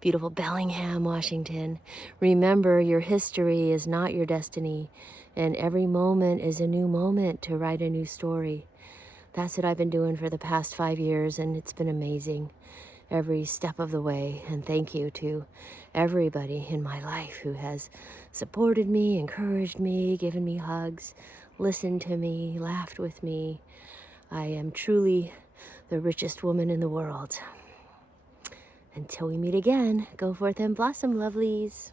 beautiful Bellingham, Washington. Remember, your history is not your destiny, and every moment is a new moment to write a new story. That's what I've been doing for the past 5 years, and it's been amazing. every step of the way. And thank you to everybody in my life who has supported me, encouraged me, given me hugs, listened to me, laughed with me. I am truly the richest woman in the world. Until we meet again, go forth and blossom, lovelies.